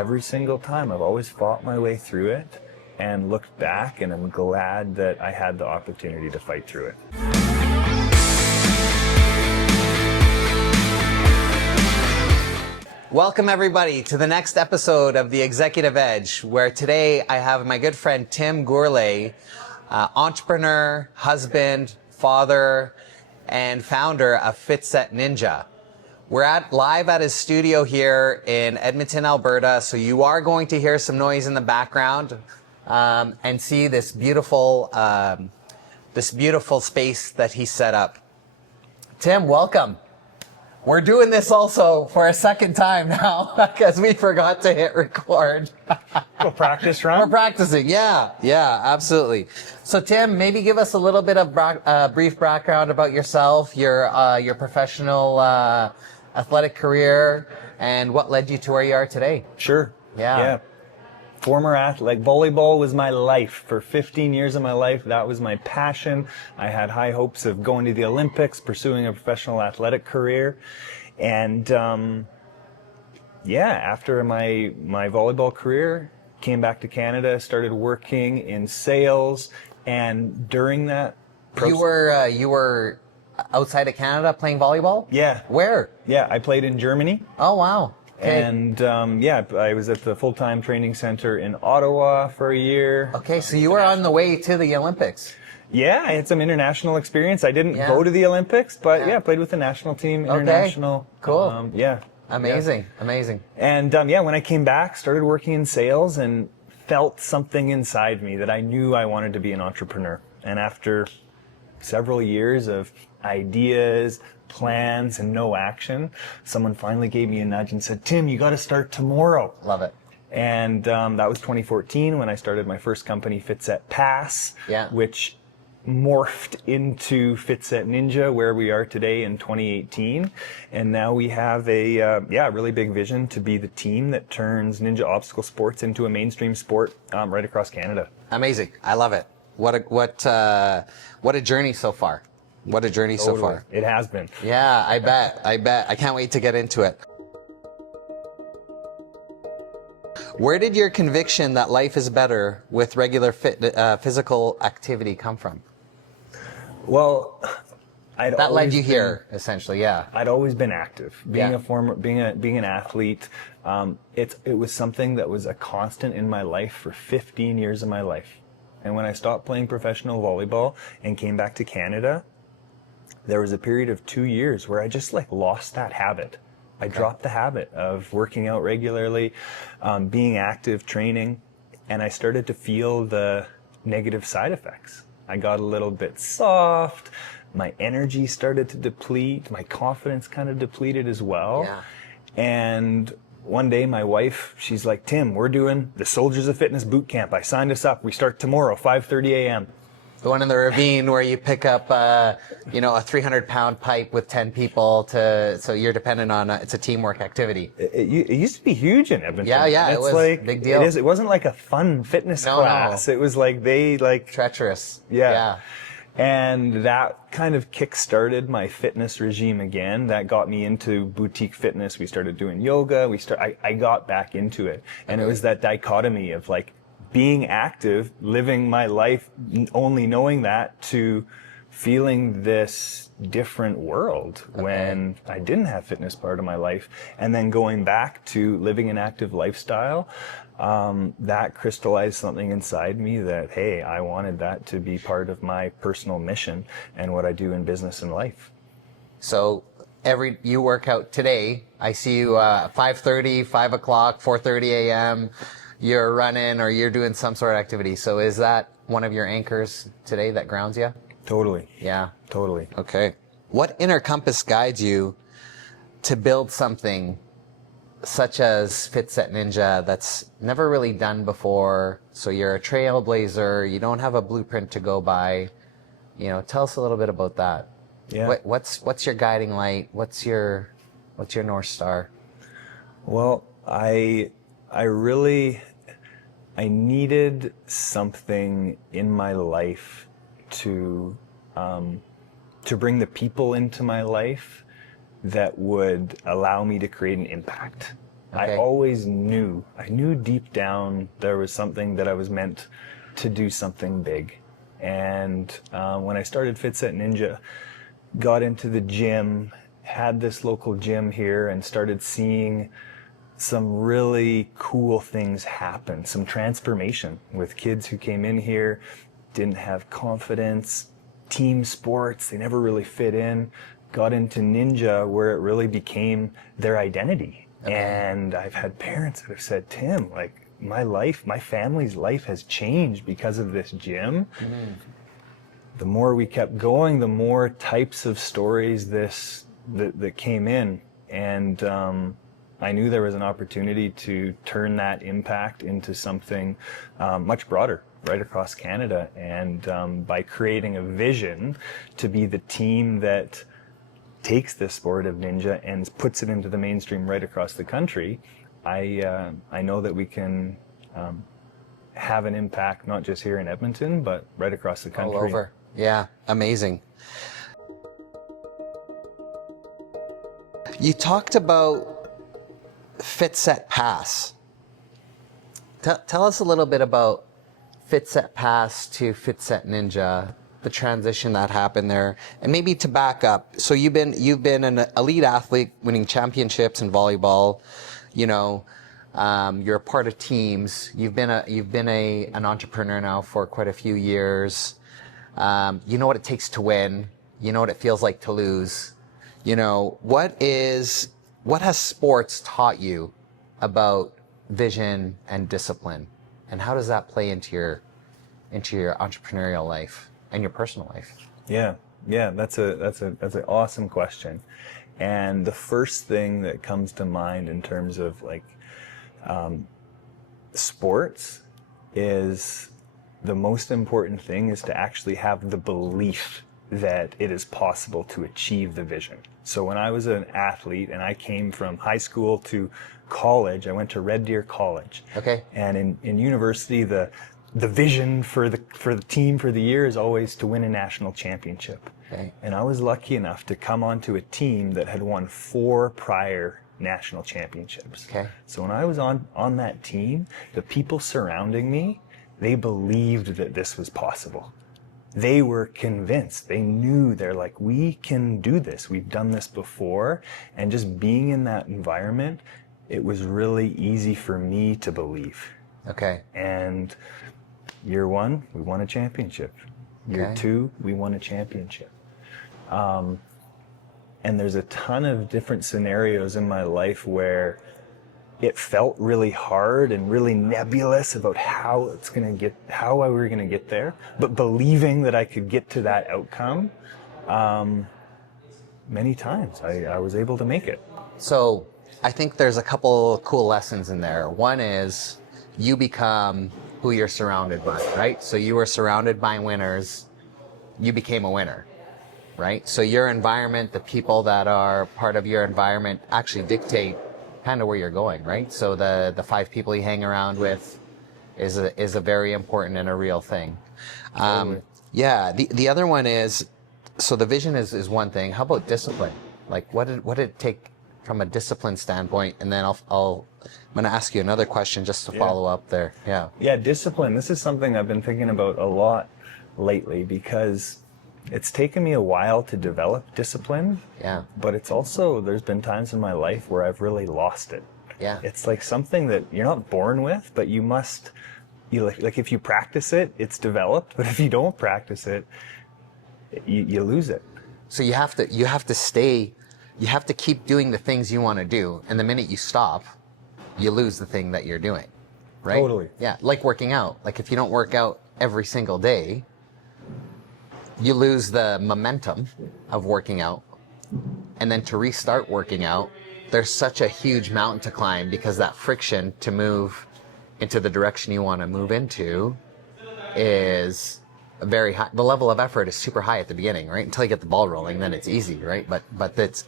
every single time I've always fought my way through it and looked back, and I'm glad that I had the opportunity to fight through it. Welcome everybody to the next episode of The Executive Edge, where today I have my good friend Tim Gourlay, entrepreneur, husband, father, and founder of Fitset Ninja. We're live at his studio here in Edmonton, Alberta, so you are going to hear some noise in the background and see this beautiful space that he set up. Tim, welcome. We're doing this also for a second time now because we forgot to hit record. We'll practice, Ron. We're practicing, yeah, absolutely. So Tim, maybe give us a little bit of brief background about yourself, your professional athletic career, and what led you to where you are today. Sure. Yeah. Former athlete, like volleyball was my life. For 15 years of my life, that was my passion. I had high hopes of going to the Olympics, pursuing a professional athletic career. And after my volleyball career, came back to Canada, started working in sales, and during that You were outside of Canada playing volleyball? Yeah. Where? Yeah, I played in Germany. Oh, wow. Okay. And I was at the full-time training center in Ottawa for a year. Okay, so you were on the way to the Olympics. Yeah, I had some international experience. I didn't go to the Olympics, but I played with the national team, international. Cool. Amazing. And when I came back, started working in sales and felt something inside me that I knew I wanted to be an entrepreneur. And after several years of ideas, plans, and no action, someone finally gave me a nudge and said, Tim, you got to start tomorrow. Love it. And that was 2014 when I started my first company, Fitset Pass, which morphed into Fitset Ninja, where we are today in 2018. And now we have a really big vision to be the team that turns ninja obstacle sports into a mainstream sport right across Canada. Amazing. I love it. What a journey so far. What a journey so far. It has been. Yeah, I bet. I can't wait to get into it. Where did your conviction that life is better with regular physical activity come from? Well, that led you here, essentially, yeah. I'd always been active. Being an athlete, it was something that was a constant in my life for 15 years of my life. And when I stopped playing professional volleyball and came back to Canada, there was a period of 2 years where I just lost that habit. I dropped the habit of working out regularly, being active, training, and I started to feel the negative side effects. I got a little bit soft, my energy started to deplete, my confidence kind of depleted as well. Yeah. And one day my wife, she's like, Tim, we're doing the Soldiers of Fitness boot camp. I signed us up. We start tomorrow, 5:30 a.m. The one in the ravine where you pick up, a 300-pound pipe with 10 people so you're dependent on, it's a teamwork activity. It used to be huge in Edmonton. Yeah, it was a big deal. It wasn't like a fun fitness class. No. It was treacherous. Yeah. And that kind of kick-started my fitness regime again. That got me into boutique fitness. We started doing yoga. I got back into it. And it was that dichotomy of being active, living my life only knowing that, to feeling this different world when I didn't have fitness part of my life, and then going back to living an active lifestyle. That crystallized something inside me that, hey, I wanted that to be part of my personal mission and what I do in business and life. So you work out today. I see you 5:30, 5 o'clock, 4:30 a.m. You're running or you're doing some sort of activity. So is that one of your anchors today that grounds you? Totally. Yeah. Totally. Okay. What inner compass guides you to build something such as Fitset Ninja that's never really done before? So you're a trailblazer. You don't have a blueprint to go by. Tell us a little bit about that. Yeah. What's your guiding light? What's your North Star? Well, I needed something in my life to bring the people into my life that would allow me to create an impact. I always knew. I knew deep down there was something that I was meant to do something big. And when I started Fitset Ninja, got into the gym, had this local gym here, and started seeing some really cool things happen, some transformation with kids who came in here, didn't have confidence, team sports, they never really fit in, got into Ninja where it really became their identity. And I've had parents that have said, Tim, like my life, my family's life has changed because of this gym. The more we kept going, the more types of stories that came in. And I knew there was an opportunity to turn that impact into something much broader right across Canada. And by creating a vision to be the team that takes this sport of ninja and puts it into the mainstream right across the country, I know that we can have an impact not just here in Edmonton, but right across the country. All over. Yeah, amazing. You talked about Fitset Pass. Tell us a little bit about Fitset Pass to Fitset Ninja, the transition that happened there, and maybe to back up. So you've been an elite athlete, winning championships in volleyball. You know, you're a part of teams. You've been an entrepreneur now for quite a few years. You know what it takes to win. You know what it feels like to lose. You know, what has sports taught you about vision and discipline, and how does that play into your entrepreneurial life and your personal life? Yeah, that's an awesome question. And the first thing that comes to mind in terms of like sports is the most important thing is to actually have the belief that it is possible to achieve the vision. So when I was an athlete and I came from high school to college, I went to Red Deer College. Okay. And in university, the vision for the team for the year is always to win a national championship. Okay. And I was lucky enough to come onto a team that had won 4 prior national championships. Okay. So when I was on that team, the people surrounding me, they believed that this was possible. They were convinced. They knew, they're like, we can do this. We've done this before. And just being in that environment, it was really easy for me to believe. Okay. And year 1, we won a championship. Year 2, we won a championship. And there's a ton of different scenarios in my life where it felt really hard and really nebulous about how we were going to get there, but believing that I could get to that outcome, many times I was able to make it. So I think there's a couple cool lessons in there. One is you become who you're surrounded by, right? So you were surrounded by winners, you became a winner, right? So your environment, the people that are part of your environment actually dictate kind of where you're going, right? So the 5 people you hang around with is a very important and a real thing. Yeah. The other one is, so the vision is one thing. How about discipline? Like what did it take from a discipline standpoint? And then I'm going to ask you another question just to follow up there. Yeah. Yeah. Discipline. This is something I've been thinking about a lot lately because it's taken me a while to develop discipline. Yeah. But it's also, there's been times in my life where I've really lost it. Yeah. It's like something that you're not born with, but you must, like if you practice it, it's developed. But if you don't practice it, you lose it. So you have to keep doing the things you want to do. And the minute you stop, you lose the thing that you're doing. Right? Totally. Yeah. Like working out. Like if you don't work out every single day, you lose the momentum of working out. And then to restart working out, there's such a huge mountain to climb because that friction to move into the direction you want to move into is very high. The level of effort is super high at the beginning, right? Until you get the ball rolling, then it's easy, right? But it's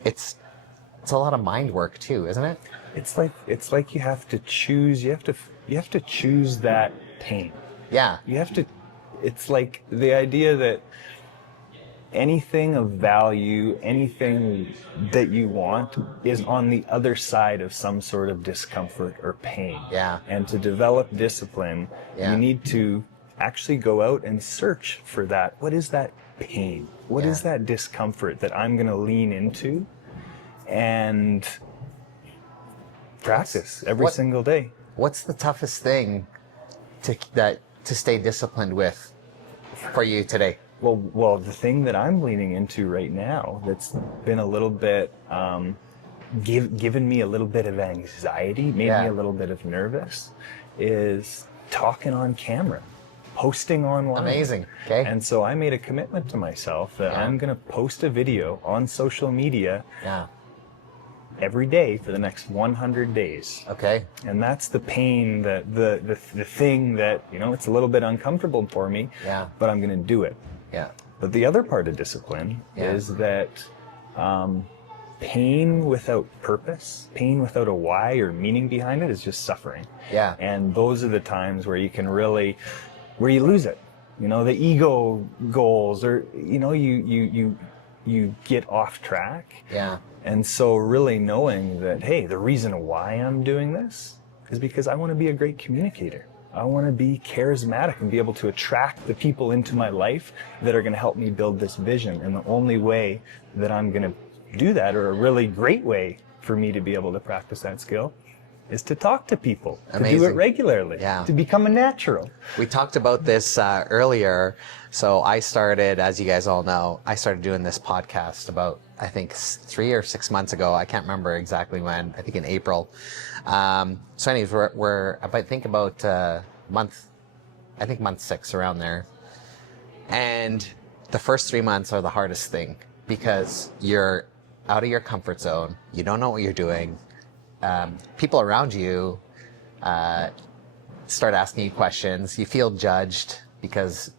a lot of mind work too, isn't it? It's like you have to choose. You have to choose that pain. Yeah. You have to. It's like the idea that anything of value, anything that you want is on the other side of some sort of discomfort or pain. Yeah. And to develop discipline, you need to actually go out and search for that. What is that pain? What is that discomfort that I'm going to lean into and practice every single day? What's the toughest thing to stay disciplined with for you today? Well, the thing that I'm leaning into right now that's been a little bit, given me a little bit of anxiety, made me a little bit of nervous, is talking on camera, posting online. Amazing. Okay. And so I made a commitment to myself that I'm going to post a video on social media every day for the next 100 days. Okay. And that's the pain, that the thing that, it's a little bit uncomfortable for me, but I'm going to do it. Yeah. But the other part of discipline is that pain without purpose, pain without a why or meaning behind it is just suffering. Yeah. And those are the times where you can really, where you lose it. The ego goals, or, you get off track. Yeah. And so really knowing that, hey, the reason why I'm doing this is because I want to be a great communicator. I want to be charismatic and be able to attract the people into my life that are going to help me build this vision. And the only way that I'm going to do that, or a really great way for me to be able to practice that skill, is to talk to people, to do it regularly, to become a natural. We talked about this earlier. So I started, as you guys all know, I started doing this podcast about, I think, 3 or 6 months ago. I can't remember exactly when. I think in April. So anyways, we're I think about month 6, around there. And the first 3 months are the hardest thing, because you're out of your comfort zone. You don't know what you're doing. People around you start asking you questions. You feel judged because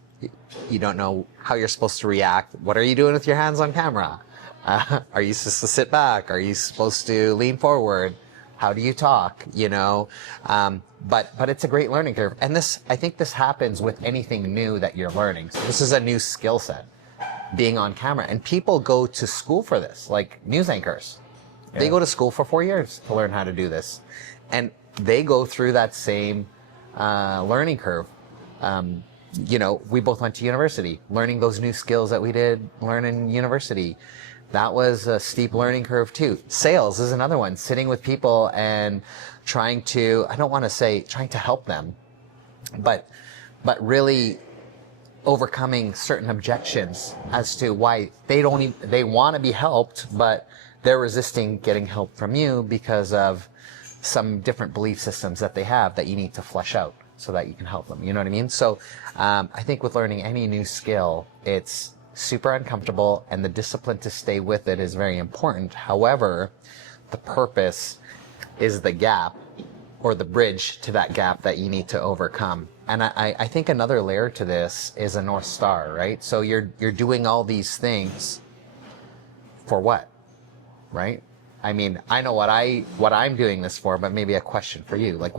you don't know how you're supposed to react. What are you doing with your hands on camera? Are you supposed to sit back? Are you supposed to lean forward? How do you talk? But it's a great learning curve. And I think this happens with anything new that you're learning. So this is a new skill set, being on camera. And people go to school for this, like news anchors. They go to school for 4 years to learn how to do this. And they go through that same learning curve. We both went to university, learning those new skills that we did learn in university. That was a steep learning curve too. Sales is another one, sitting with people and trying to, I don't want to say trying to help them, but really overcoming certain objections as to why they want to be helped, but they're resisting getting help from you because of some different belief systems that they have that you need to flesh out so that you can help them. You know what I mean? So I think with learning any new skill, it's super uncomfortable, and the discipline to stay with it is very important. However, the purpose is the gap, or the bridge to that gap that you need to overcome. And I think another layer to this is a North Star, right? So you're doing all these things for what? Right? I mean, I know what I'm doing this for, but maybe a question for you. Like,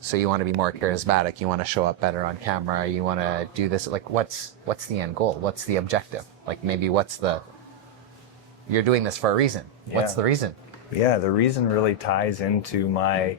so you want to be more charismatic, you want to show up better on camera, you want to do this, like what's the end goal? What's the objective? Like maybe you're doing this for a reason. What's the reason? Yeah, the reason really ties into my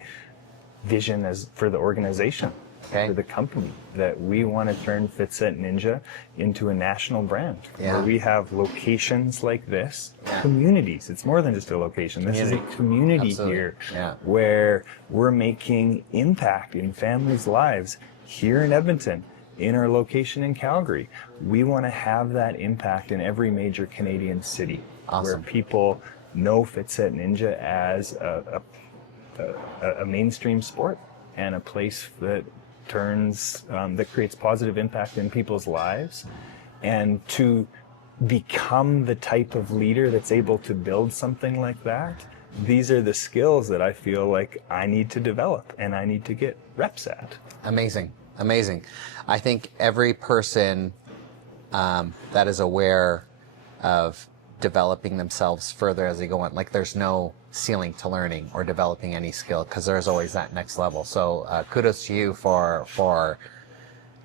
vision for the organization, for the company, that we want to turn Fitset Ninja into a national brand, where we have locations like this, communities. It's more than just a location. This is a community here where we're making impact in families' lives here in Edmonton, in our location in Calgary. We want to have that impact in every major Canadian city, where people know Fitset Ninja as a mainstream sport and a place that that creates positive impact in people's lives. And to become the type of leader that's able to build something like that, these are the skills that I feel like I need to develop and I need to get reps at. Amazing. I think every person that is aware of developing themselves further as they go on, like there's no ceiling to learning or developing any skill, because there's always that next level. So kudos to you for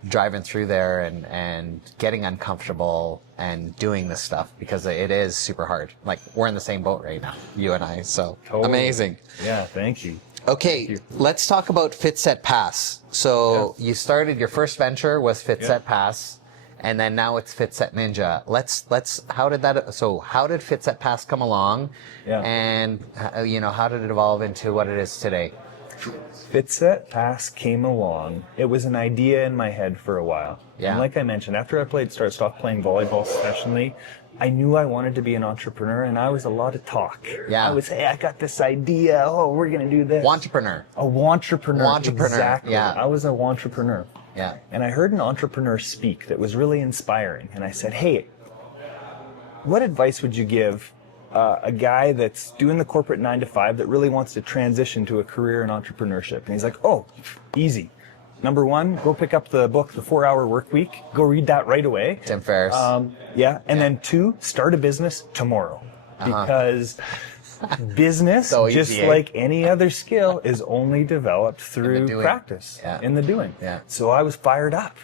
driving through there and getting uncomfortable and doing this stuff, because it is super hard. Like, we're in the same boat right now, you and I. So Totally. amazing. Yeah, thank you. Okay, let's talk about Fitset Pass. So you started, your first venture was Fitset Pass, and then now it's Fitset Ninja. How did Fitset Pass come along? Yeah. And how did it evolve into what it is today? Fitset Pass came along. It was an idea in my head for a while. Yeah. And like I mentioned, after I stopped playing volleyball professionally, I knew I wanted to be an entrepreneur, and I was a lot of talk. Yeah. I was, hey, I got this idea. Oh, we're going to do this. Wantrepreneur. A wantrepreneur. Wantrepreneur. Exactly. Yeah. I was a wantrepreneur. Yeah. And I heard an entrepreneur speak that was really inspiring. And I said, hey, what advice would you give a guy that's doing the corporate 9-to-5 that really wants to transition to a career in entrepreneurship? And he's like, oh, easy. Number one, go pick up the book, The 4-Hour Workweek. Go read that right away. Tim Ferriss. And then two, start a business tomorrow. Because business, So just easy, like any other skill, is only developed through doing. practice, Yeah. in the doing. Yeah. So I was fired up.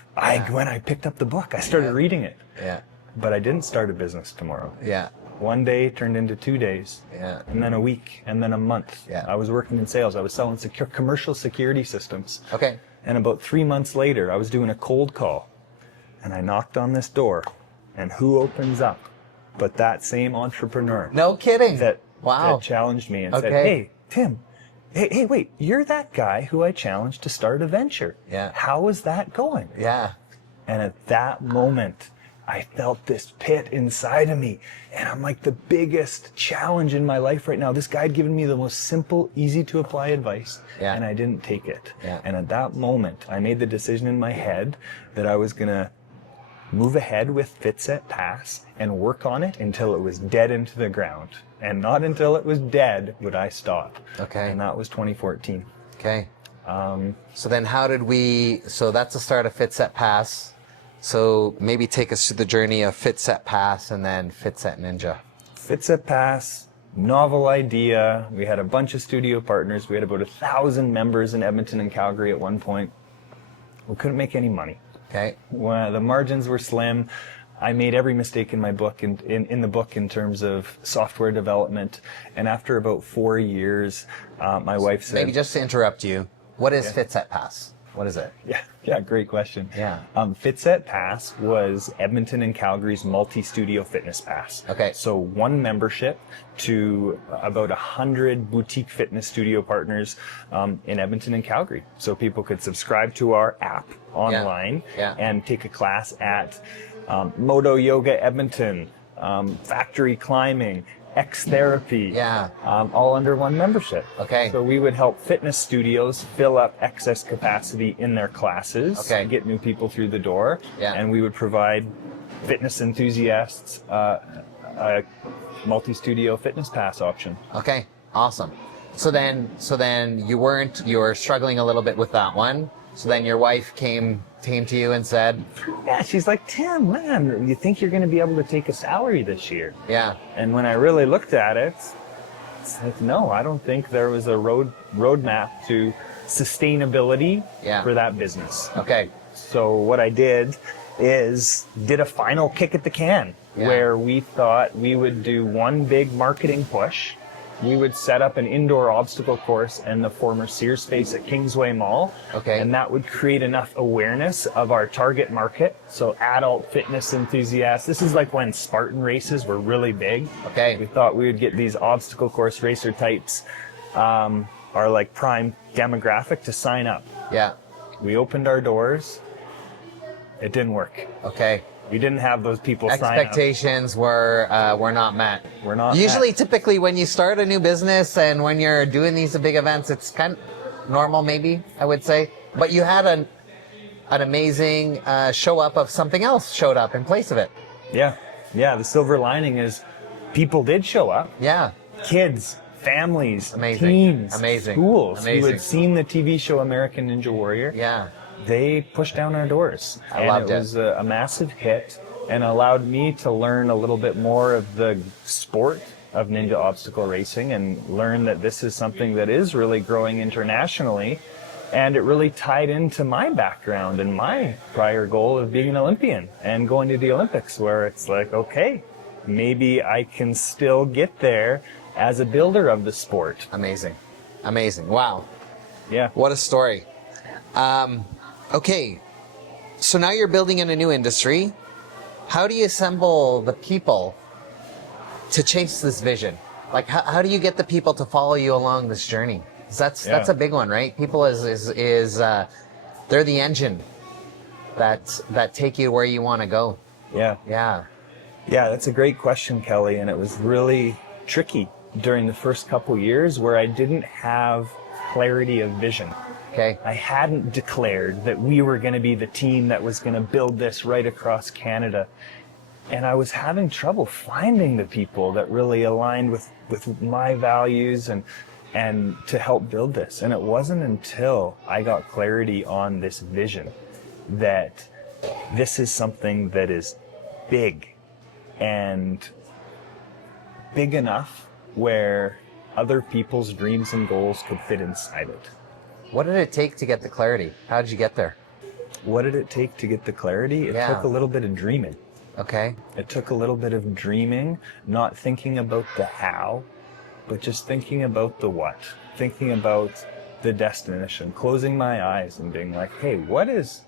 When I picked up the book, I started reading it. Yeah. But I didn't start a business tomorrow. Yeah. One day turned into 2 days, Yeah. and then a week, and then a month. Yeah. I was working in sales. I was selling commercial security systems. Okay. And about 3 months later, I was doing a cold call, and I knocked on this door, and who opens up but that same entrepreneur No kidding. that Wow. challenged me and said, Okay. hey, Tim, hey, wait, you're that guy who I challenged to start a venture. Yeah. How is that going? Yeah. And at that moment, I felt this pit inside of me. And I'm like, the biggest challenge in my life right now. This guy had given me the most simple, easy to apply advice. Yeah. And I didn't take it. Yeah. And at that moment, I made the decision in my head that I was going to move ahead with Fitset Pass and work on it until it was dead into the ground. And not until it was dead would I stop. Okay. And that was 2014. Okay. So then so that's the start of Fitset Pass. So maybe take us through the journey of Fitset Pass and then Fitset Ninja. Fitset Pass, novel idea. We had a bunch of studio partners. We had about 1,000 members in Edmonton and Calgary at one point. We couldn't make any money. Okay. Well, the margins were slim. I made every mistake in my book, in the book, in terms of software development. And after about 4 years, my wife said, Maybe just to interrupt you, what is Fitset Pass? What is it? Yeah, great question. Yeah. Fitset Pass was Edmonton and Calgary's multi-studio fitness pass. Okay. So one membership to about 100 boutique fitness studio partners in Edmonton and Calgary. So people could subscribe to our app online and take a class at Moto Yoga Edmonton, Factory Climbing, X Therapy, all under one membership. Okay. So we would help fitness studios fill up excess capacity in their classes, get new people through the door, and we would provide fitness enthusiasts a multi-studio fitness pass option. Okay, awesome. So then you were struggling a little bit with that one. So then your wife came to you and said, yeah, she's like, Tim, man, you think you're going to be able to take a salary this year? Yeah. And when I really looked at it, it's like, no, I don't think there was a roadmap to sustainability for that business. Okay. So what I did is did a final kick at the can where we thought we would do one big marketing push. We would set up an indoor obstacle course in the former Sears space at Kingsway Mall. Okay. And that would create enough awareness of our target market. So adult fitness enthusiasts. This is like when Spartan races were really big. Okay. We thought we would get these obstacle course racer types, our like prime demographic to sign up. Yeah. We opened our doors. It didn't work. Okay. We didn't have those people sign up. Expectations were not met. We're not Usually, met. typically, when you start a new business and when you're doing these big events, it's kind of normal, maybe, I would say. But you had an amazing show up of something else showed up in place of it. Yeah. The silver lining is people did show up. Yeah. Kids, families, Amazing. teens, Amazing. schools who Amazing. had seen the TV show American Ninja Warrior. Yeah. They pushed down our doors. I loved it. It was a massive hit and allowed me to learn a little bit more of the sport of ninja obstacle racing and learn that this is something that is really growing internationally And it really tied into my background and my prior goal of being an Olympian and going to the Olympics, where it's like, okay, maybe I can still get there as a builder of the sport. Amazing. Amazing. Wow. Yeah. What a story. Okay. So now you're building in a new industry. How do you assemble the people to chase this vision? Like, how do you get the people to follow you along this journey? 'Cause that's a big one, right? People they're the engine that take you where you want to go. Yeah. Yeah. Yeah, that's a great question, Kelly. And it was really tricky during the first couple years where I didn't have clarity of vision. Okay. I hadn't declared that we were going to be the team that was going to build this right across Canada. And I was having trouble finding the people that really aligned with my values and to help build this. And it wasn't until I got clarity on this vision that this is something that is big and big enough where other people's dreams and goals could fit inside it. What did it take to get the clarity? How did you get there? What did it take to get the clarity? It took a little bit of dreaming. Okay. It took a little bit of dreaming, not thinking about the how, but just thinking about the what, thinking about the destination, closing my eyes and being like, hey, what is,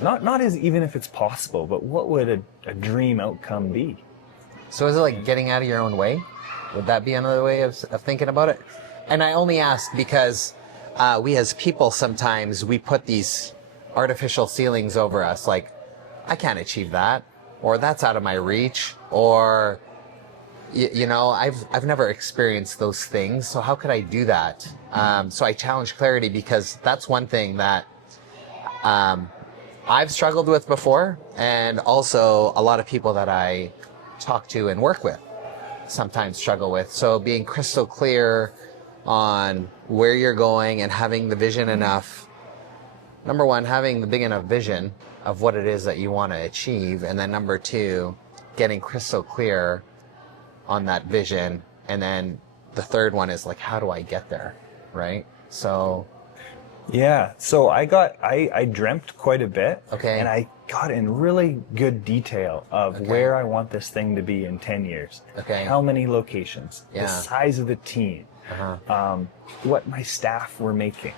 not as even if it's possible, but what would a dream outcome be? So is it like getting out of your own way? Would that be another way of thinking about it? And I only ask because we as people, sometimes we put these artificial ceilings over us, like, I can't achieve that, or that's out of my reach, or, you know, I've never experienced those things, so how could I do that? So I challenge clarity because that's one thing that I've struggled with before, and also a lot of people that I talk to and work with sometimes struggle with. So being crystal clear on where you're going and having the vision enough. Number one, having the big enough vision of what it is that you want to achieve. And then number two, getting crystal clear on that vision. And then the third one is like, how do I get there? Right? So. Yeah. So I dreamt quite a bit. Okay. And I got in really good detail of where I want this thing to be in 10 years. Okay. How many locations, the size of the team, what my staff were making.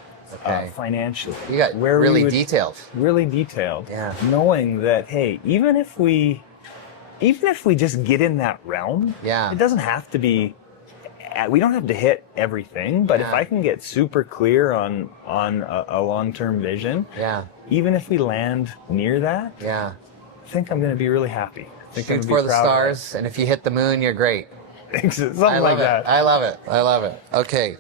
Financially. You got really detailed. Really detailed. Yeah. Knowing that, hey, even if we just get in that realm, it doesn't have to be, we don't have to hit everything, but if I can get super clear on a long-term vision, even if we land near that, I think I'm going to be really happy. Shoot for the stars, and if you hit the moon, you're great. Something like that. I love it. I love it. Okay.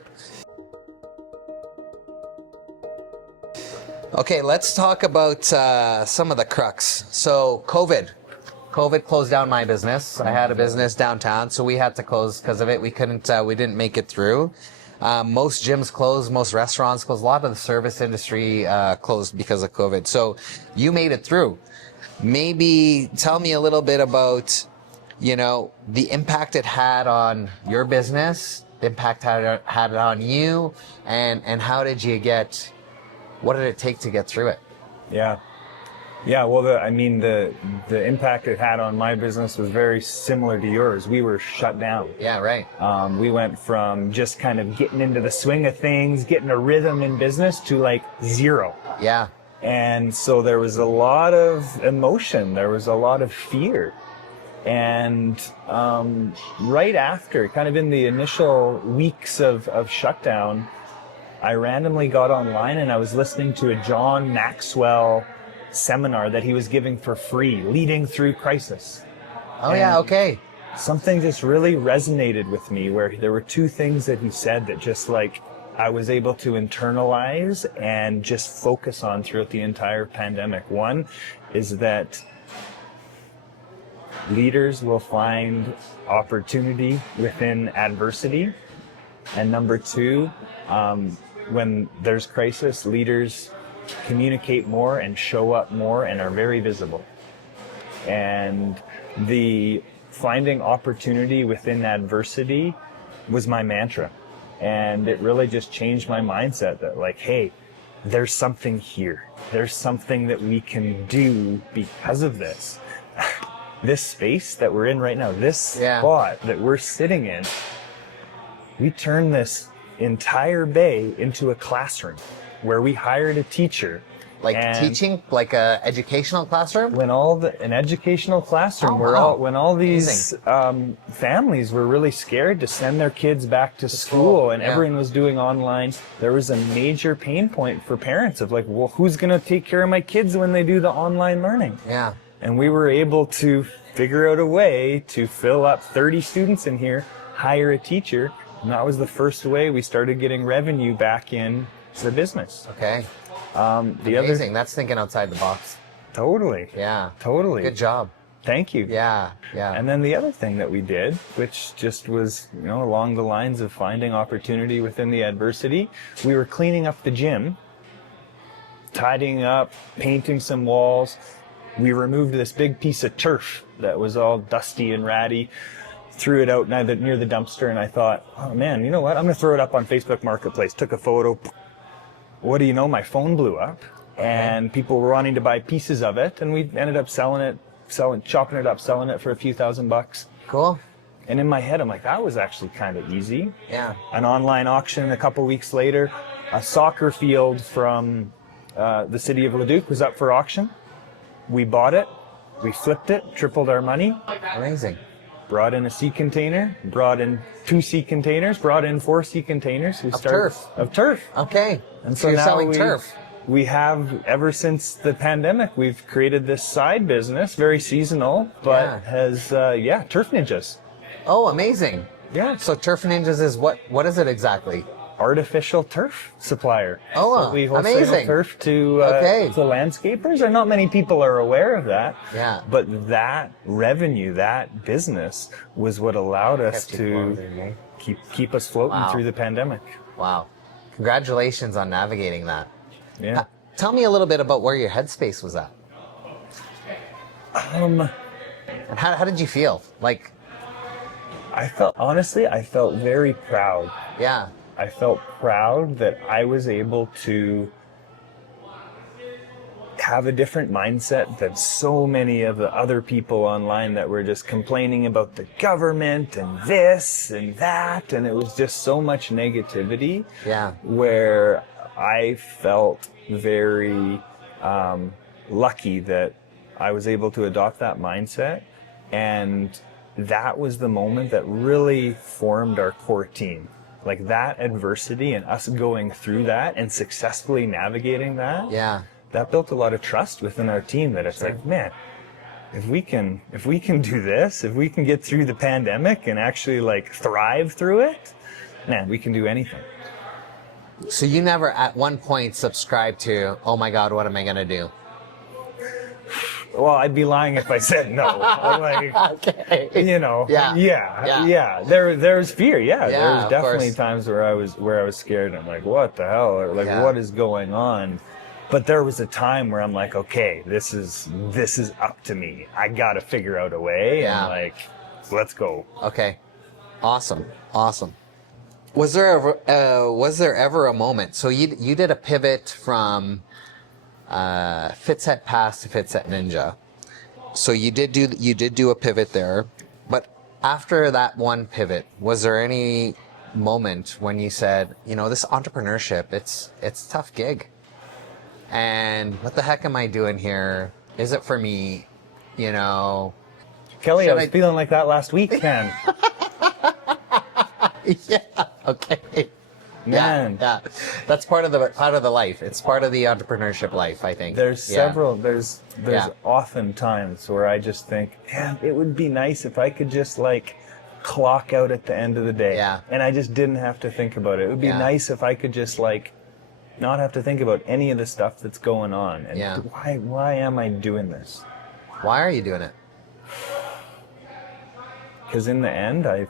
Okay, let's talk about some of the crux. So COVID closed down my business. I had a business downtown, so we had to close because of it. We didn't make it through. Most gyms closed, most restaurants closed. A lot of the service industry closed because of COVID. So you made it through. Maybe tell me a little bit about, you know, the impact it had on your business, the impact it had on you, and how did you get, what did it take to get through it? Yeah. Well, the impact it had on my business was very similar to yours. We were shut down. Yeah, right. We went from just kind of getting into the swing of things, getting a rhythm in business to like zero. Yeah. And so there was a lot of emotion. There was a lot of fear. And right after, kind of in the initial weeks of shutdown, I randomly got online and I was listening to a John Maxwell seminar that he was giving for free, Leading Through Crisis. Oh, yeah, okay. Something just really resonated with me where there were two things that he said that just like I was able to internalize and just focus on throughout the entire pandemic. One is that leaders will find opportunity within adversity. And number two, when there's crisis, leaders communicate more and show up more and are very visible. And the finding opportunity within adversity was my mantra. And it really just changed my mindset that like, hey, there's something here. There's something that we can do because of this. This space that we're in right now, this spot that we're sitting in, we turned this entire bay into a classroom where we hired a teacher. Like teaching, like a educational classroom? An educational classroom when all these families were really scared to send their kids back to school and everyone was doing online, there was a major pain point for parents of like, well, who's going to take care of my kids when they do the online learning? Yeah. And we were able to figure out a way to fill up 30 students in here, hire a teacher, and that was the first way we started getting revenue back in the business. Okay. Amazing. That's thinking outside the box. Totally. Yeah. Totally. Good job. Thank you. Yeah. Yeah. And then the other thing that we did, which just was, along the lines of finding opportunity within the adversity, we were cleaning up the gym, tidying up, painting some walls. We removed this big piece of turf that was all dusty and ratty, threw it out near the dumpster, and I thought, oh man, you know what? I'm going to throw it up on Facebook Marketplace. Took a photo. What do you know? My phone blew up, and people were wanting to buy pieces of it, and we ended up chopping it up, selling it for a few $1,000. Cool. And in my head, I'm like, that was actually kind of easy. Yeah. An online auction a couple weeks later, a soccer field from the city of Leduc was up for auction. We bought it, we flipped it, tripled our money. Amazing. Brought in a sea container, brought in 2 sea containers, brought in 4 sea containers. Of turf. Okay. And so you're now selling turf. We have, ever since the pandemic, we've created this side business, very seasonal, but has, Turf Ninjas. Oh, amazing. Yeah. So Turf Ninjas is what is it exactly? Artificial turf supplier. Oh, so we wholesale amazing. turf to landscapers, and not many people are aware of that. Yeah. But that revenue, that business, was what allowed us to keep us floating through the pandemic. Wow. Congratulations on navigating that. Yeah. Tell me a little bit about where your headspace was at. And how did you feel? Like, I felt very proud. Yeah. I felt proud that I was able to have a different mindset than so many of the other people online that were just complaining about the government and this and that, and it was just so much negativity. Yeah. Where I felt very lucky that I was able to adopt that mindset, and that was the moment that really formed our core team. Like that adversity and us going through that and successfully navigating that. Yeah. That built a lot of trust within our team that it's like, man, if we can do this, if we can get through the pandemic and actually like thrive through it, man, we can do anything. So you never at one point subscribed to, oh my God, what am I going to do? Well, I'd be lying if I said no. I'm like, okay. There's fear. Yeah, there's definitely course. times where I was scared. I'm like, what the hell? Or like, what is going on? But there was a time where I'm like, okay, this is up to me. I got to figure out a way. And like, let's go. Okay, awesome. Was there ever a moment? So you did a pivot from Fitset Pass to Fitset Ninja. So you did do a pivot there, but after that one pivot, was there any moment when you said, this entrepreneurship, it's a tough gig, and what the heck am I doing here? Is it for me? Kelly, I was feeling like that last week, man. Yeah. Okay. Man. Yeah. That's part of the life. It's part of the entrepreneurship life, I think. There's often times where I just think, man, it would be nice if I could just like clock out at the end of the day. Yeah. And I just didn't have to think about it. It would be nice if I could just like not have to think about any of the stuff that's going on. And why am I doing this? Why are you doing it? Because in the end, I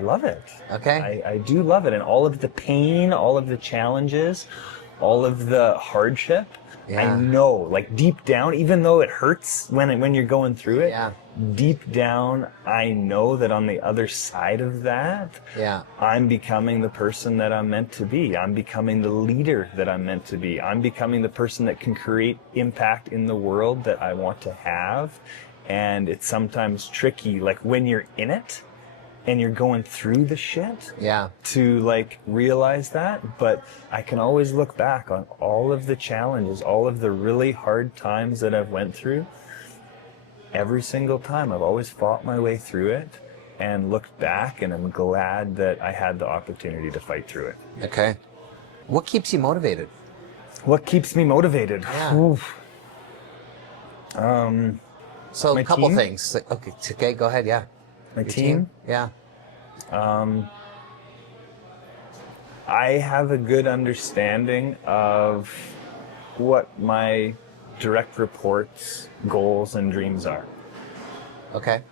love it. Okay. I do love it. And all of the pain, all of the challenges, all of the hardship, Yeah. I know, like deep down, even though it hurts when you're going through it, Yeah. deep down, I know that on the other side of that, Yeah. I'm becoming the person that I'm meant to be. I'm becoming the leader that I'm meant to be. I'm becoming the person that can create impact in the world that I want to have. And it's sometimes tricky, like when you're in it and you're going through the shit, Yeah. to like realize that. But I can always look back on all of the challenges, all of the really hard times that I've went through. Every single time I've always fought my way through it and looked back, and I'm glad that I had the opportunity to fight through it. Okay. What keeps you motivated? What keeps me motivated? Yeah. Oof. So My a couple team? things. Okay, go ahead. Yeah. My Your team? Yeah. I have a good understanding of what my direct reports, goals, and dreams are. Okay.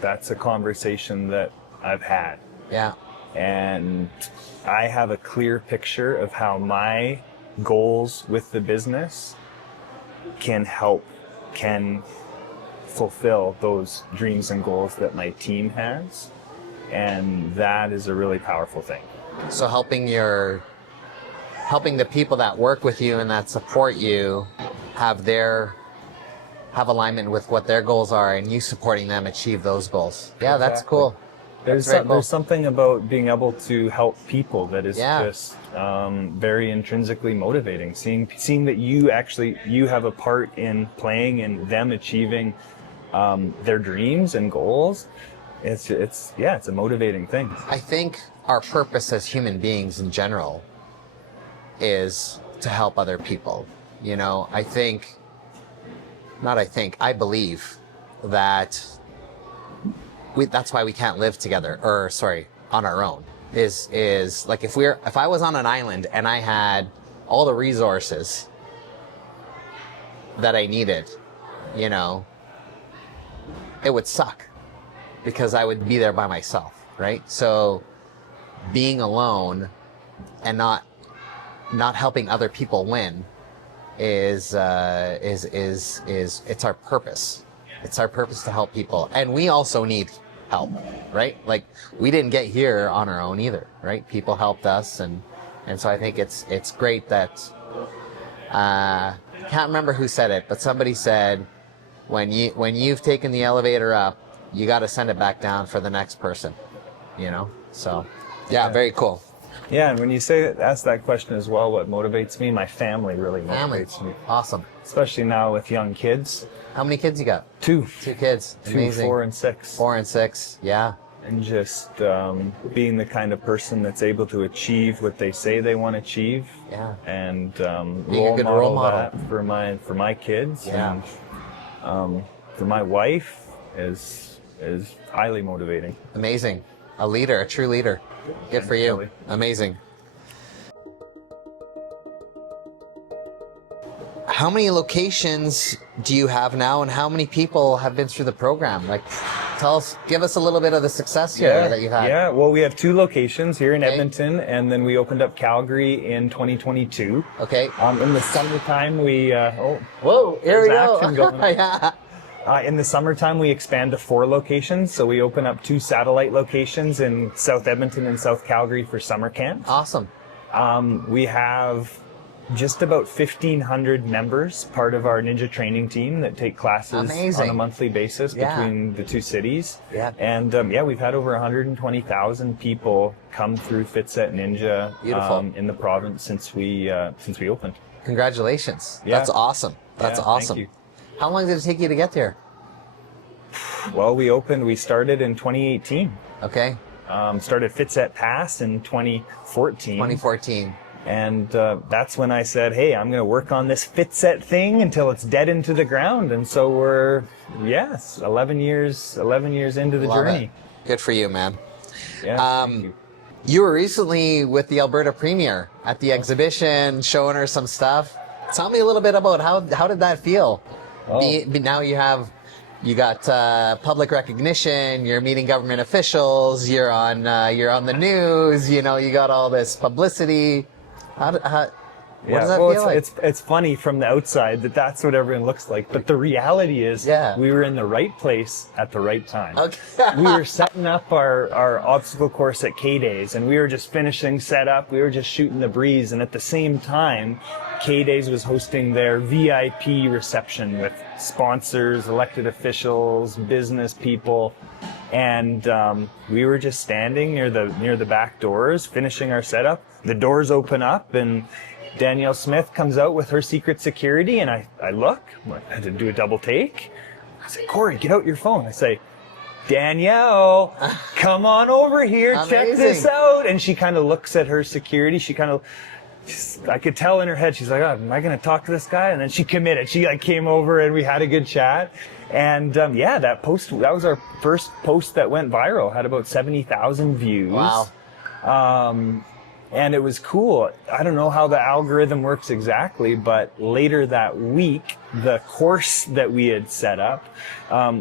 That's a conversation that I've had. Yeah. And I have a clear picture of how my goals with the business can fulfill those dreams and goals that my team has. And that is a really powerful thing. So helping the people that work with you and that support you have alignment with what their goals are, and you supporting them achieve those goals. Yeah, that's Exactly. cool. There's That's very cool. there's something about being able to help people that is Yeah. just very intrinsically motivating. Seeing that you have a part in playing in them achieving their dreams and goals. It's a motivating thing. I think our purpose as human beings in general is to help other people. You know, I believe that that's why we can't live together, on our own. Is like if I was on an island and I had all the resources that I needed, you know, it would suck because I would be there by myself, right? So being alone and not helping other people win is it's our purpose. It's our purpose to help people, and we also need help, right? Like we didn't get here on our own either, right? People helped us, and so I think it's great that can't remember who said it, but somebody said when you've taken the elevator up, you got to send it back down for the next person, you know? So yeah, very cool. Yeah, and when you ask that question as well, what motivates me? My family really motivates me. Awesome. Especially now with young kids. How many kids you got? Two, kids. Amazing. 4 and 6. 4 and 6. Yeah. And just being the kind of person that's able to achieve what they say they want to achieve. Yeah. And Being a good role model that for my kids. Yeah. And for my wife is highly motivating. Amazing. A leader, a true leader. Good for you. Kelly. Amazing. How many locations do you have now, and how many people have been through the program? Like, give us a little bit of the success here that you've had. Yeah, well, we have 2 locations here in Okay. Edmonton, and then we opened up Calgary in 2022. Okay. In the summertime, we Whoa, here we there's go. action going on. Yeah. In the summertime, we expand to 4 locations. So we open up 2 satellite locations in South Edmonton and South Calgary for summer camps. Awesome. We have just about 1,500 members, part of our ninja training team that take classes Amazing. on a monthly basis between the 2 cities. Yeah. And we've had over 120,000 people come through Fitset Ninja Beautiful. in the province since we opened. Congratulations. Yeah. That's awesome. That's Yeah, awesome. thank you. How long did it take you to get there? Well, we started in 2018. Okay. Started Fitset Pass in 2014. 2014. And that's when I said, hey, I'm going to work on this Fitset thing until it's dead into the ground. And so we're, 11 years into the Love journey. it. Good for you, man. Yeah, thank you. You were recently with the Alberta Premier at the exhibition, showing her some stuff. Tell me a little bit about how did that feel? Now you got public recognition. You're meeting government officials. You're on the news. You know, you got all this publicity. What does that well, feel like? It's funny from the outside that that's what everyone looks like, but the reality is we were in the right place at the right time. Okay. We were setting up our obstacle course at K-Days, and we were just finishing setup. We were just shooting the breeze, and at the same time, K-Days was hosting their VIP reception with sponsors, elected officials, business people, and we were just standing near the back doors, finishing our setup. The doors open up, and Danielle Smith comes out with her secret security, and I look, I had to do a double take. I say, Corey, get out your phone. I say, Danielle, come on over here, check this out. And she kind of looks at her security. I could tell in her head, she's like, oh, am I going to talk to this guy? And then she committed. She came over and we had a good chat. And that was our first post that went viral, had about 70,000 views. Wow. And it was cool. I don't know how the algorithm works exactly, but later that week, the course that we had set up,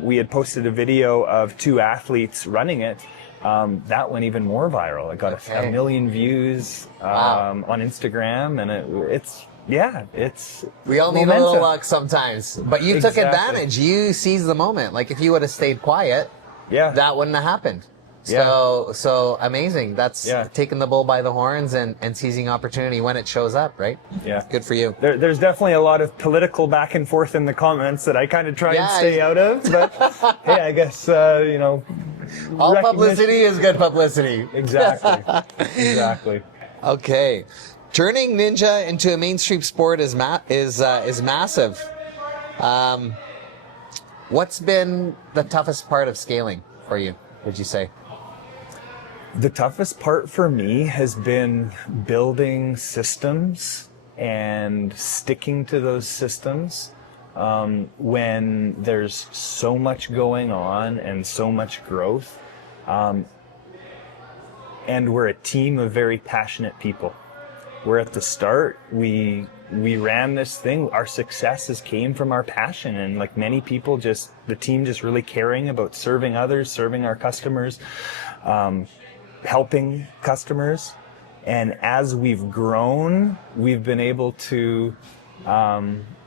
we had posted a video of 2 athletes running it. That went even more viral. It got a million views on Instagram, and it's we all need a little luck sometimes. But you took advantage. You seized the moment. Like if you would have stayed quiet, that wouldn't have happened. So amazing. That's taking the bull by the horns and seizing opportunity when it shows up, right? Yeah. Good for you. There's definitely a lot of political back and forth in the comments that I kind of try and stay out of. But hey, I guess, all publicity is good publicity. Exactly. Exactly. Okay. Turning ninja into a mainstream sport is massive. What's been the toughest part of scaling for you, would you say? The toughest part for me has been building systems and sticking to those systems when there's so much going on and so much growth. And we're a team of very passionate people. We're at the start, we ran this thing. Our successes came from our passion, and like many people, the team just really caring about serving others, serving our customers, helping customers. And as we've grown, we've been able to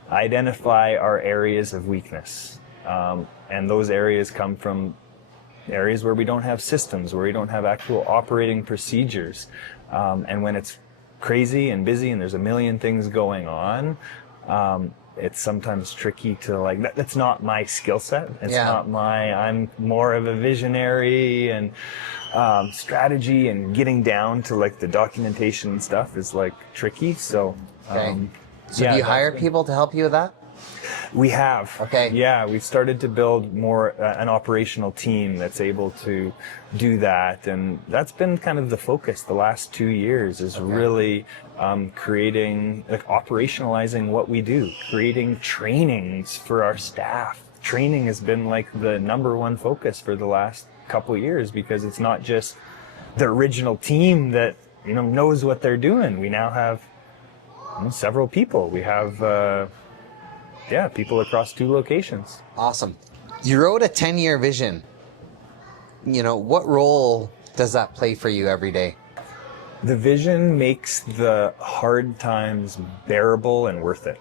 identify our areas of weakness. And those areas come from areas where we don't have systems, where we don't have actual operating procedures. And when it's crazy and busy and there's a million things going on, it's sometimes tricky to that's not my skill set. It's not I'm more of a visionary, and strategy and getting down to the documentation and stuff is tricky. So, so do you hire people to help you with that? We have. Okay. Yeah, we've started to build more an operational team that's able to do that, and that's been kind of the focus the last 2 years is really creating, operationalizing what we do, creating trainings for our staff. Training has been the number one focus for the last couple of years, because it's not just the original team that knows what they're doing. We now have several people. We have people across 2 locations. Awesome. You wrote a 10-year vision. What role does that play for you every day? The vision makes the hard times bearable and worth it.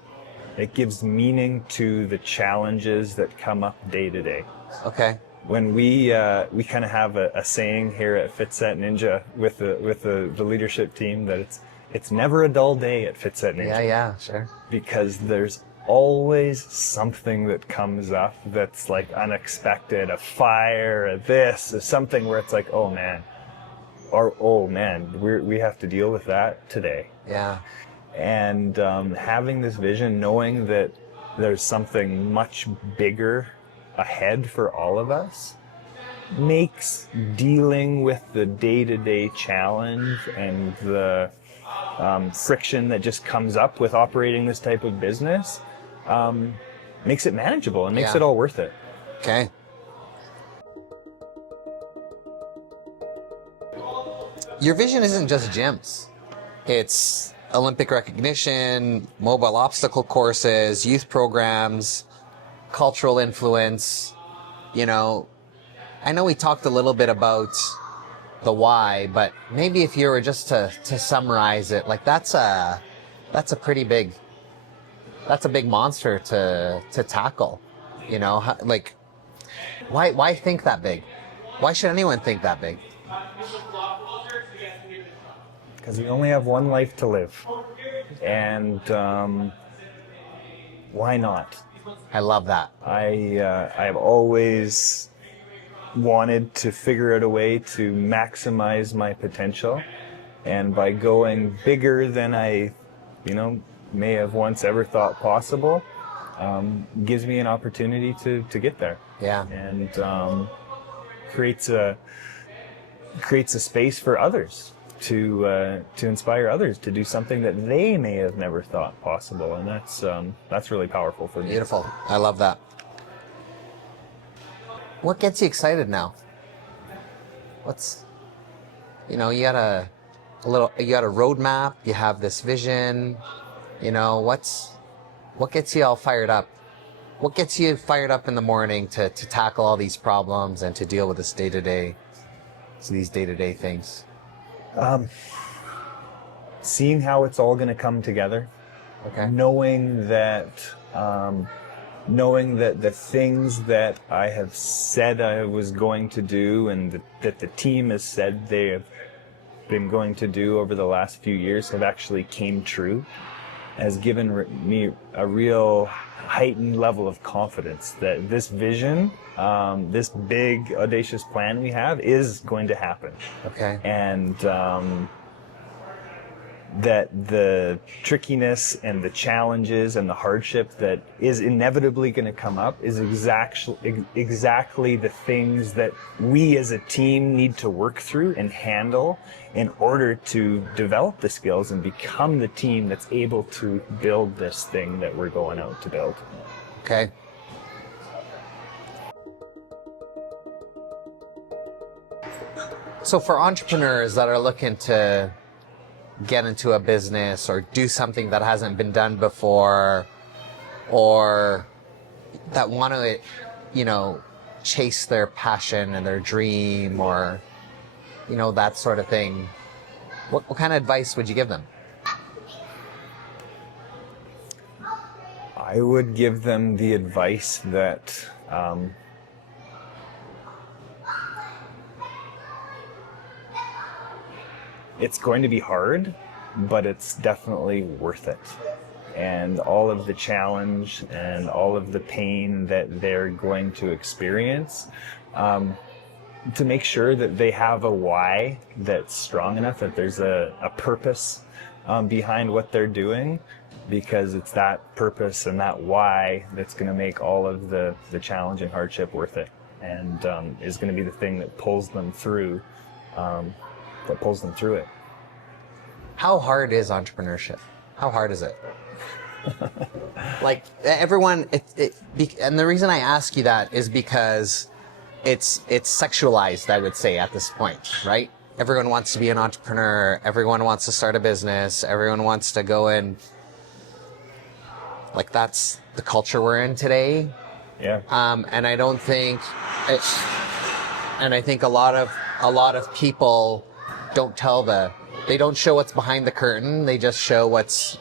It gives meaning to the challenges that come up day to day. Okay. When we kind of have a saying here at Fitset Ninja with the leadership team that it's never a dull day at Fitset Ninja. Yeah, sure. Because there's always something that comes up that's unexpected, a fire, something where it's oh man, or oh man, we have to deal with that today. Yeah. And having this vision, knowing that there's something much bigger ahead for all of us, makes dealing with the day-to-day challenge and the friction that just comes up with operating this type of business, makes it manageable and makes it all worth it. Okay. Your vision isn't just gyms. It's Olympic recognition, mobile obstacle courses, youth programs, cultural influence. I know we talked a little bit about the why, but maybe if you were just to summarize it, that's that's a big monster to tackle. You know, like, why think that big? Why should anyone think that big? Because you only have one life to live. And why not? I love that. I've always wanted to figure out a way to maximize my potential. And by going bigger than I, may have once ever thought possible, gives me an opportunity to get there. Yeah. And creates a space for others to inspire others to do something that they may have never thought possible, and that's really powerful for me. Beautiful. I love that. What gets you excited now? You got a roadmap, you have this vision, what gets you all fired up? What gets you fired up in the morning to tackle all these problems and to deal with these day-to-day things? Seeing how it's all going to come together. Okay. Knowing that the things that I have said I was going to do and that the team has said they have been going to do over the last few years have actually came true has given me a real heightened level of confidence that this vision, this big audacious plan we have is going to happen. Okay. And that the trickiness and the challenges and the hardship that is inevitably going to come up is exactly the things that we as a team need to work through and handle in order to develop the skills and become the team that's able to build this thing that we're going out to build. Okay. So for entrepreneurs that are looking to get into a business or do something that hasn't been done before, or that want to, chase their passion and their dream, or, that sort of thing, what kind of advice would you give them? I would give them the advice that it's going to be hard, but it's definitely worth it. And all of the challenge and all of the pain that they're going to experience, to make sure that they have a why that's strong enough, that there's a purpose behind what they're doing, because it's that purpose and that why that's going to make all of the challenge and hardship worth it, and is going to be the thing that pulls them through it. How hard is entrepreneurship? How hard is it? Like everyone, and the reason I ask you that is because it's sexualized, I would say, at this point, right? Everyone wants to be an entrepreneur. Everyone wants to start a business. Everyone wants to go in. Like, that's the culture we're in today. Yeah. And I don't think, and I think a lot of people don't they don't show what's behind the curtain. They just show what's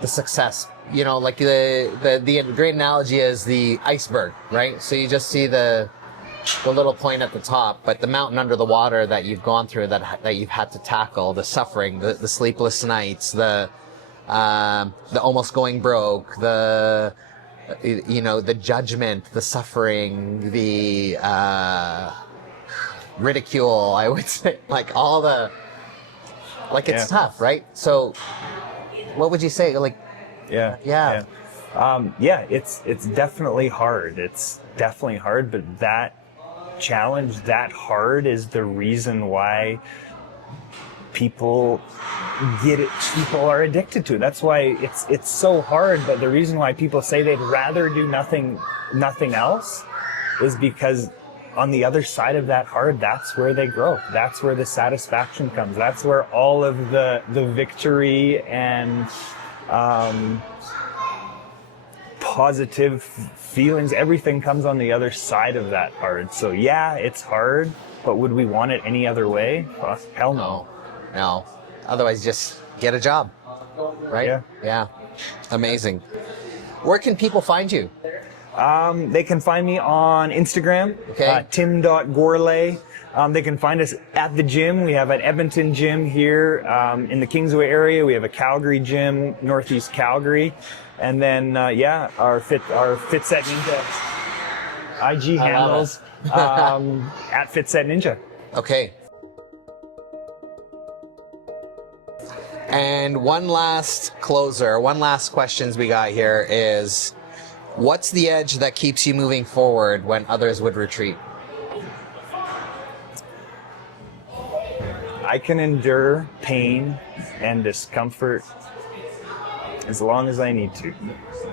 the success. Like the great analogy is the iceberg, right? So you just see the little point at the top, but the mountain under the water that you've gone through, that you've had to tackle, the suffering, the sleepless nights, the almost going broke, the judgment, the suffering, the ridicule, I would say, like it's tough, right? So what would you say? Like, yeah. It's definitely hard. It's definitely hard, but that challenge, that hard, is the reason why people get it. People are addicted to it. That's why it's so hard. But the reason why people say they'd rather do nothing else is because on the other side of that hard, that's where they grow. That's where the satisfaction comes. That's where all of the victory and positive feelings, everything comes on the other side of that hard. So yeah, it's hard, but would we want it any other way? Well, hell no. No. Otherwise, just get a job. Right? Yeah. Yeah. Amazing. Where can people find you? They can find me on Instagram, Okay. tim.gourlay. They can find us at the gym. We have an Edmonton gym here in the Kingsway area. We have a Calgary gym, Northeast Calgary. And then, our Fitset Ninja IG handles at Fitset Ninja. Okay. And one last questions we got here is, what's the edge that keeps you moving forward when others would retreat? I can endure pain and discomfort as long as I need to.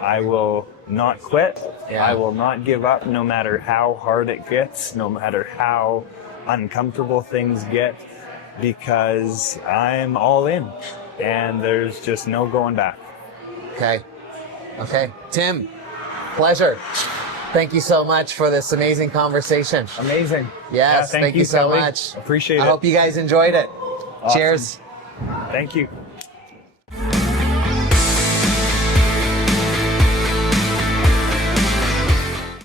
I will not quit. Yeah. I will not give up no matter how hard it gets, no matter how uncomfortable things get, because I'm all in and there's just no going back. Okay. Tim, pleasure. Thank you so much for this amazing conversation. Amazing. Yes, Yeah, thank you so Kelly. much. Appreciate it. I hope you guys enjoyed it. Awesome. Cheers. Thank you.